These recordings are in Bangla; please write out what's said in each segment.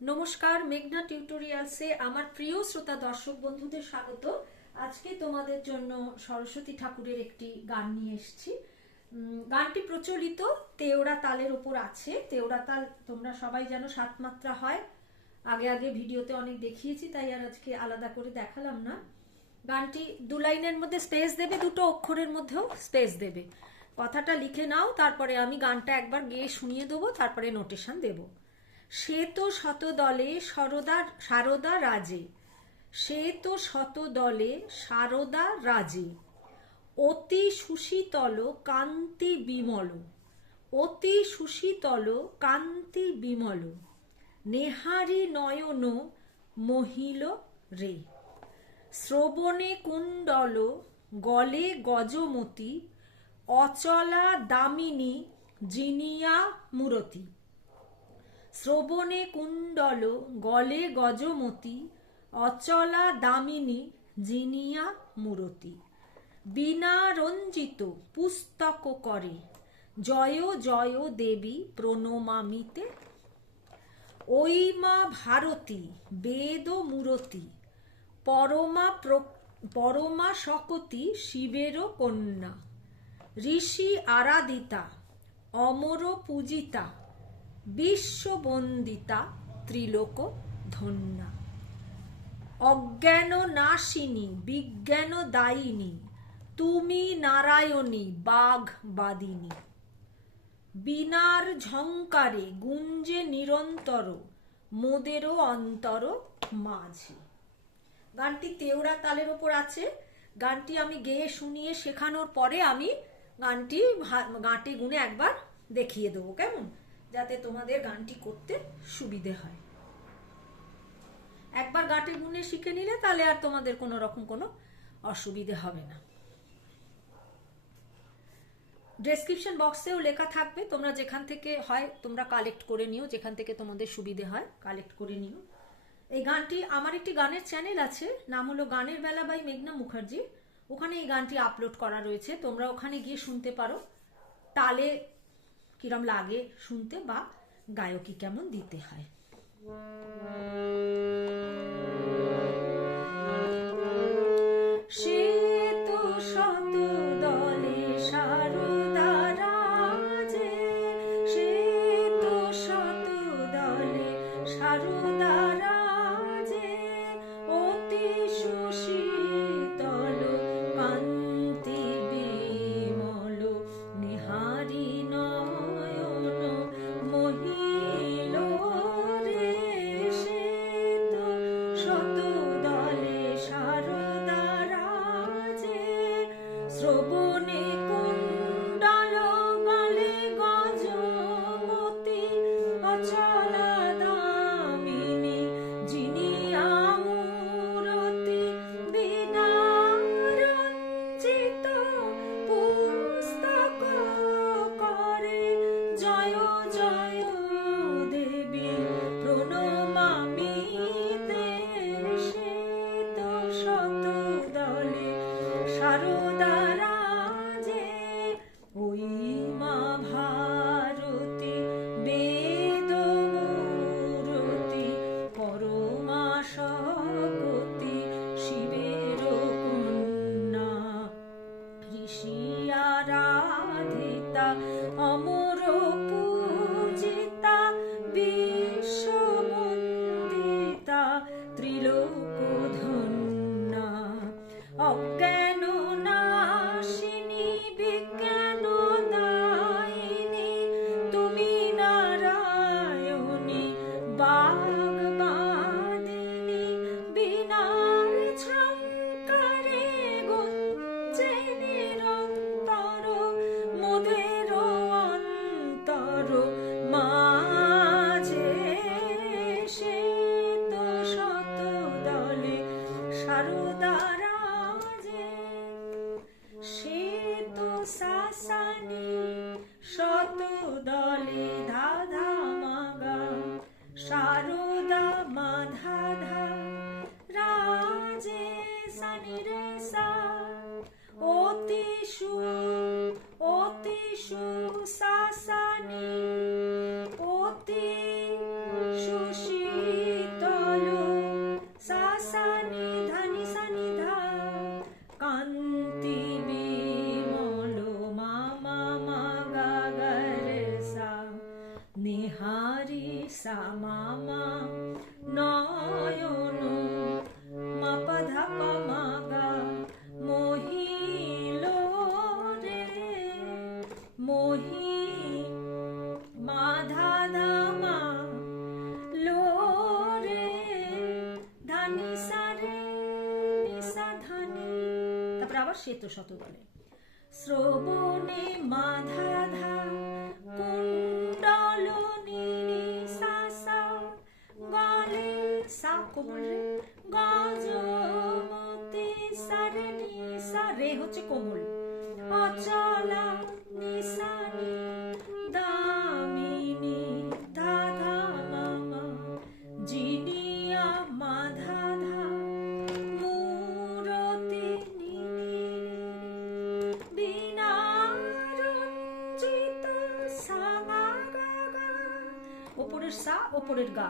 নমস্কার, মেঘনা টিউটোরিয়ালসে আমার প্রিয় শ্রোতা দর্শক বন্ধুদের স্বাগত। আজকে তোমাদের জন্য সরস্বতী ঠাকুরের একটি গান নিয়ে এসেছি। গানটি প্রচলিত তেওড়া তালের ওপর আছে। তেওড়া তাল তোমরা সবাই জানো 7 মাত্রা হয়। আগে আগে ভিডিওতে অনেক দেখিয়েছি, তাই আর আজকে আলাদা করে দেখালাম না। গানটি 2 লাইনের মধ্যে স্পেস দেবে, দুটো অক্ষরের মধ্যেও স্পেস দেবে। কথাটা লিখে নাও, তারপরে আমি গানটা একবার গেয়ে শুনিয়ে দেবো, তারপরে নোটেশন দেবো। সে তো শত দলে সারদা রাজে, সে তো শত দলে সারদা রাজে, অতি সুশীতল কান্তি বিমল, অতি সুশীতল কান্তি বিমল, নেহারি নয়ন মহিল রে, শ্রবণে কুণ্ডল গলে গজমতি, অচলা দামিনী জিনিয়া মূরতি, শ্রবণে কুণ্ডল গলে গজমতি, অচলা দামিনী জিনিয়া মূরতি, বীণা রঞ্জিত পুস্তক করে, জয় জয় দেবী প্রণমামিতে, ওই মা ভারতী বেদ মূরতি, পরমা শকতি শিবের কন্যা, ঋষি আরাধিতা অমর পূজিতা, বিশ্ববন্দিতা ত্রিলোক ধন্যা, অজ্ঞান নাশিনী বিজ্ঞান দায়িনী, তুমি নারায়ণী বাগবাদিনী, বীণার ঝংকারে গুঞ্জে নিরন্তর, মোদেরও অন্তর মাঝে। গানটি তেওড়া তালের ওপর আছে। গানটি আমি গেয়ে শুনিয়ে শেখানোর পরে আমি গাঁটে গুনে একবার দেখিয়ে দেবো, কেমন, যাতে তোমাদের গানটি করতে সুবিধে হয়। একবার গাঁটে গুনে শিখে নিলে তাহলে আর তোমাদের কোনো রকম কোনো অসুবিধে হবে না। ডেসক্রিপশন বক্সেও লেখা থাকবে, তোমরা যেখান থেকে হয় তোমরা কালেক্ট করে নিও, যেখান থেকে তোমাদের সুবিধে হয় কালেক্ট করে নিও। এই গানটি, আমার একটি গানের চ্যানেল আছে, নাম হলো গানের বেলা বাই মেঘনা মুখার্জি। ওখানে এই গানটি আপলোড করা রয়েছে, তোমরা ওখানে গিয়ে শুনতে পারো, তালে কিরম লাগে শুনতে বা গায়কি কেমন দিতে হয়। সে তো শত দলে সারদা রাজে, সে তো শত দলে সারদা রাজে, অতি সুশীতল কান্তি বিমল, নিহারি নয়ন মহিল রে, সে তো শত দলে সারদা রাজে, শ্রবণে কুণ্ডল গলে গজমতি, অচলা দামিনী জিনিয়া মূরতি, বীণা রঞ্জিত পুস্তক করে, জয় জয় দেবী প্রণমামিতে, সে তো শত দলে সারদা রাজে, ওই মা ভারতী বেদ মূরতি, পরমা শকতি শিবের কন্যা, ঋষি আরাধিতা অমর পূজিতা, বিশ্ববন্দিতা ত্রিলোক ধন্যা, অজ্ঞান নাশিনী বিজ্ঞান দায়িনী, তুমি নারায়ণী বাগবাদিনী, বীণার ঝংকারে গুঞ্জে নিরন্তর, মোদের অন্তর মাঝে, সে তো শত দলে সারদা রাজে, সে তো সাসানি শত দলে ধাধা মাগা, সারদা মাধা ধা রাজে, সানি রে সা, অতি সু সাসানি, অতি সুশীতল মা মা নয়ন মা পা ধা পা মা গা মহিল রে মহি মা ধা ধা মা লো রে ধানি সা রে নি সা ধানি। তারপর আবার শ্বেত শতদলে শ্রবণে মা ধা ধা কুণ্ডলনি নি সা সা গলে সা কোমল রে গজমতি সা রে নি সা রে হচ্ছে কোমল অচলা নি সা নি দামিনী ধা ধা মা মা জিনিয়া মা ধা ধা মূরতি নি বিনা রঞ্জিত সা গা গা গা ওপরের সা ওপরের গা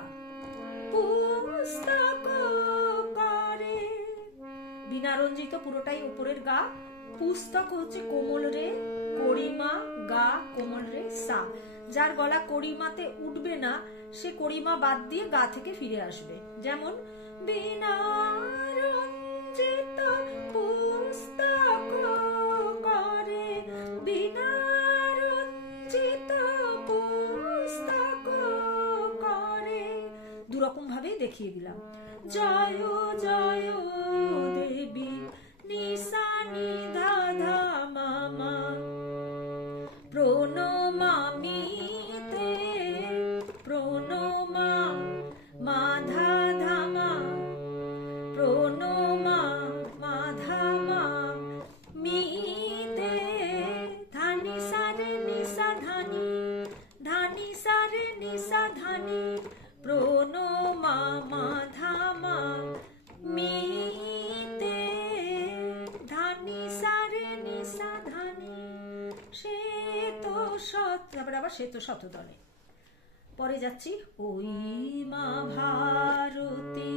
পুস্তক করে বিনা রঞ্জিত পুরোটাই উপরের গা পুস্তক হচ্ছে কোমল রে করিমা গা কোমল রে সা। যার গলা করিমাতে উঠবে না সে করিমা বাদ দিয়ে গা থেকে ফিরে আসবে। যেমন বিনা রঞ্জিত পুস্তক করে বিনা রঞ্জিত পুস্তক করে দুরকম ভাবে দেখিয়ে দিলাম। জয় জয় দেবী নিশানি ধা ধা মা মা প্রণমামি তে প্রণমা মা ধা ধা মা প্রণমা মা ধা মা মিতে ধানি সা রে নি সা ধানি ধানি সা রে নি সা ধানি প্রণমা মা ধা মা মিতে ধানি সা রে নি সা ধানি শ্বেত শত। তারপরে আবার শ্বেত শতদলে পরে যাচ্ছি ওই মা ভারতী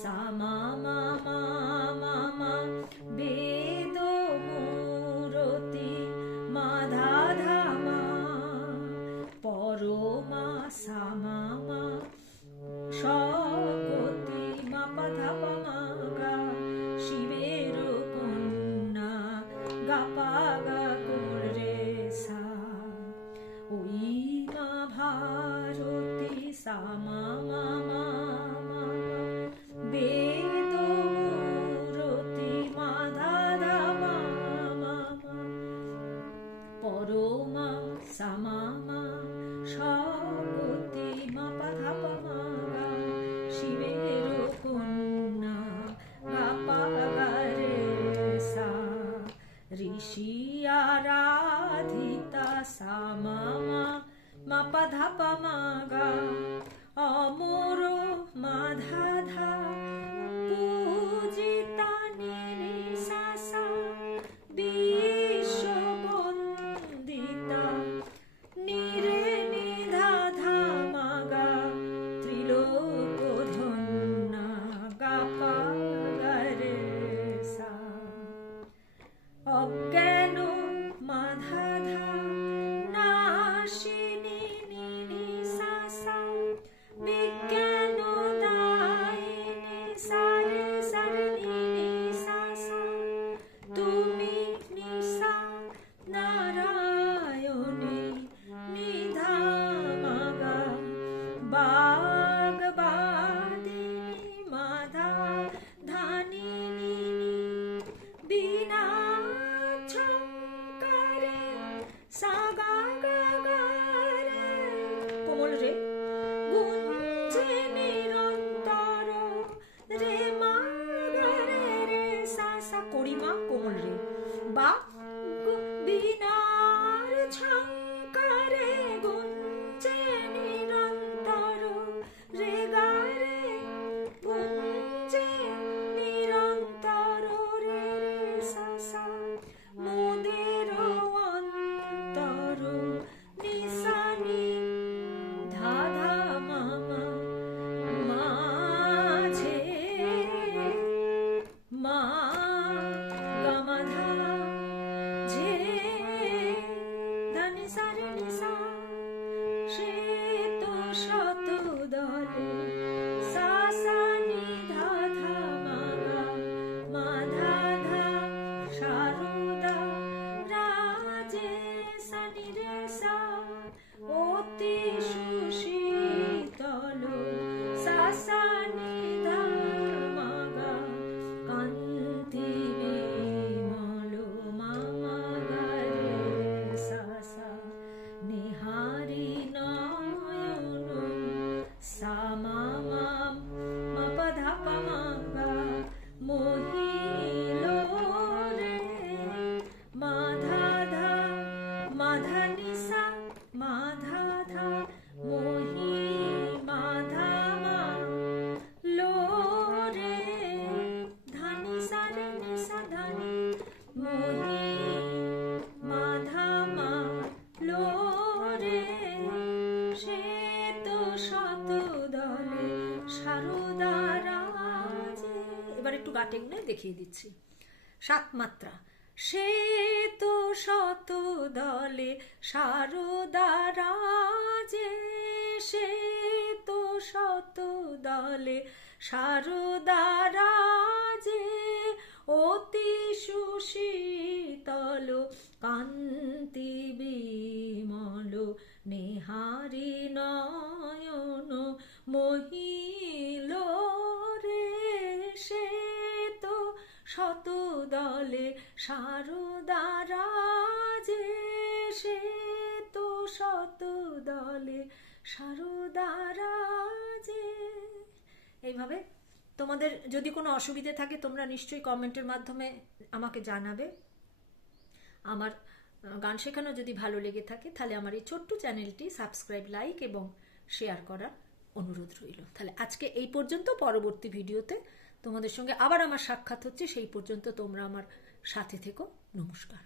সা মা মা মা মা মা বেদ মূরতি মা ধা ধা মা পরমা সা মা মা শকতি মা পা ধা পা মা গা শিবের কন্যা গা পা গা কোমল রে সা। ওই মা ভারতী সা মা সা নি ধা মা গা কান্তি বিমল মা মা গা রে সা সা নিহারি নয়ন সা মা মা মা পা ধা পা মা গা মোহিল রে মা ধা ধা মা ধা নি সা মা ধা ধা মোহি মা ধা মা লো রে ধা নি সা রে নি সা ধা নি মোহি মা ধা মা লো রে সে তো শত দলে সারদা রাজে। এবার একটু গাটে গুনে দেখিয়ে দিচ্ছি, 7 মাত্রা। সে তো শত দলে সারদা রাজে, সে তো শত দলে সারদা রাজে, অতি সুশীতল কান্তি বিমল নেহারি নয়ন মহিল রে সে তো শত দলে সারদা রাজে, সে তো শত দলে সারদা রাজে। এইভাবে তোমাদের যদি কোনো অসুবিধে থাকে তোমরা নিশ্চয়ই কমেন্টের মাধ্যমে আমাকে জানাবে। আমার গান শেখানো যদি ভালো লেগে থাকে তাহলে আমার এই ছোট্ট চ্যানেলটি সাবস্ক্রাইব, লাইক এবং শেয়ার করার অনুরোধ রইল। তাহলে আজকে এই পর্যন্ত, পরবর্তী ভিডিওতে তোমাদের সঙ্গে আবার আমার সাক্ষাৎ হচ্ছে, সেই পর্যন্ত তোমরা আমার সাথে থেকো। নমস্কার।